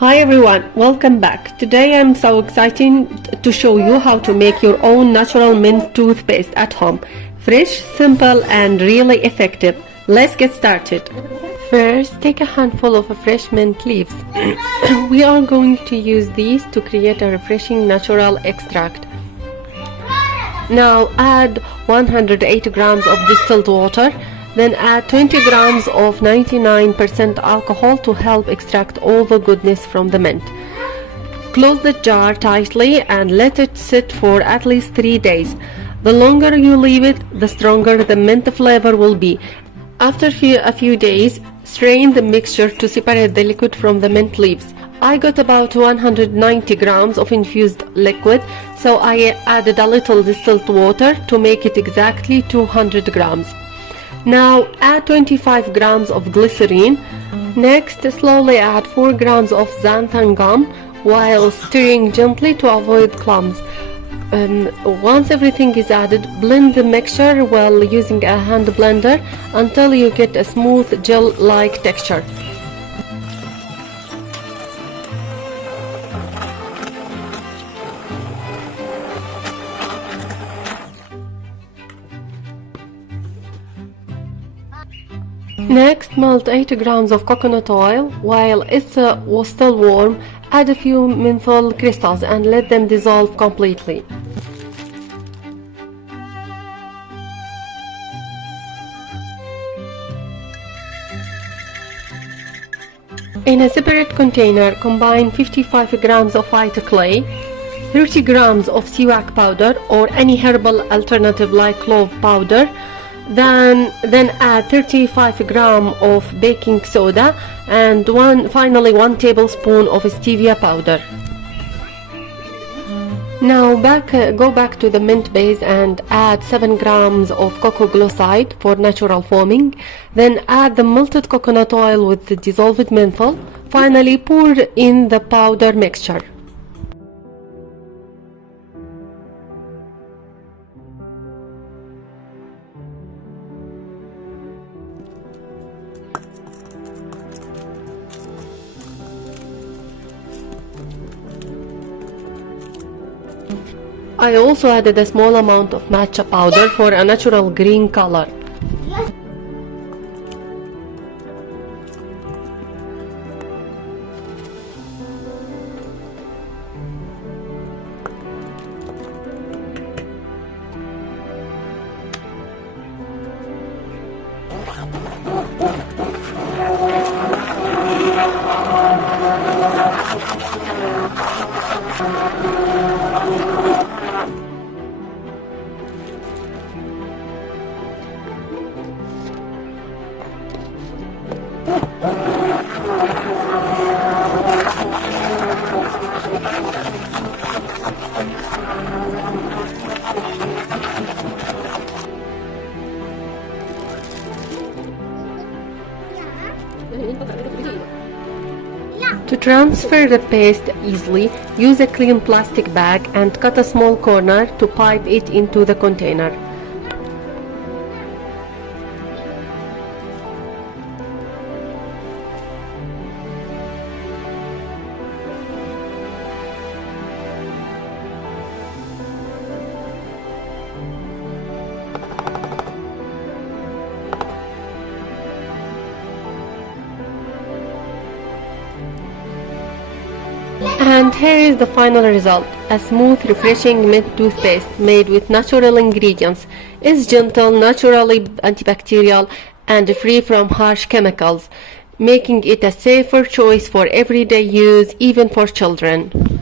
Hi everyone, welcome back. Today I'm so excited to show you how to make your own natural mint toothpaste at home. Fresh, simple and really effective. Let's get started. First, take a handful of fresh mint leaves. We are going to use these to create a refreshing natural extract. Now add 180 grams of distilled water. Then add 20 grams of 99% alcohol to help extract all the goodness from the mint. Close the jar tightly and let it sit for at least 3 days. The longer you leave it, the stronger the mint flavor will be. After a few days, strain the mixture to separate the liquid from the mint leaves. I got about 190 grams of infused liquid, so I added a little distilled water to make it exactly 200 grams. Now add 25 grams of glycerin. Next, slowly add 4 grams of xanthan gum while stirring gently to avoid clumps. Once everything is added, blend the mixture while using a hand blender until you get a smooth gel-like texture. Next, melt 8 grams of coconut oil. While it was still warm, add a few menthol crystals and let them dissolve completely. In a separate container, combine 55 grams of white clay, 30 grams of siwak powder or any herbal alternative like clove powder. Then add 35 grams of baking soda and finally 1 tablespoon of stevia powder. Now go back to the mint base and add 7 grams of coco glucoside for natural foaming. Then add the melted coconut oil with the dissolved menthol. Finally pour in the powder mixture. I also added a small amount of matcha powder for a natural green color. To transfer the paste easily, use a clean plastic bag and cut a small corner to pipe it into the container. And here is the final result, a smooth, refreshing mint toothpaste made with natural ingredients. It's gentle, naturally antibacterial, and free from harsh chemicals, making it a safer choice for everyday use, even for children.